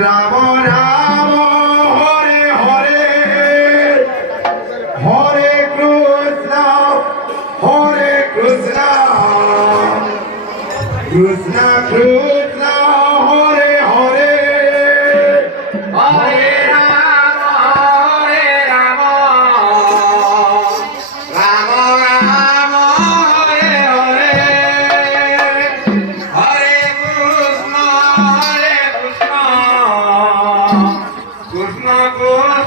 Ram Ram Hare Hare Hare Krishna Krishna Krishna Hare Hare Hare Ram Ram Ram Hare Hare Hare Krishna Krishna Krishna Hare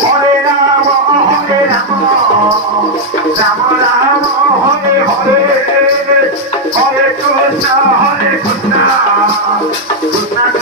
Hare Ram Hare Ram Ram Hare Hare Hare Krishna Krishna